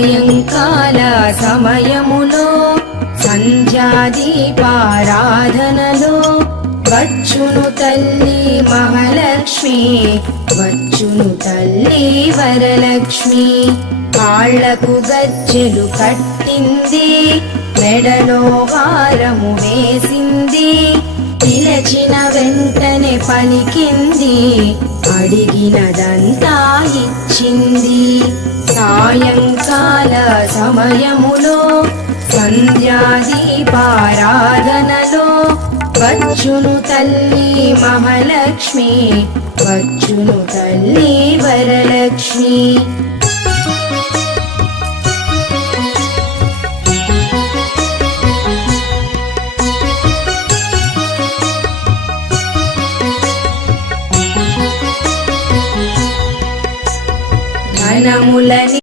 సాయంకాల సమయములో సంధ్యాదీపారాధనలో వచ్చును తల్లి మహాలక్ష్మి, వచ్చును తల్లి వరలక్ష్మి. కాళ్లకు గజ్జెలు కట్టింది, మెడలో హారము వేసింది, పిలచిన వెంటనే పలికింది, అడిగినదంతా ఇచ్చింది. సాయంకాల సమయములో సంధ్యాదీపారాధనలో వచ్చును తల్లి మహాలక్ష్మి, వచ్చును తల్లి వరలక్ష్మి. ధనములని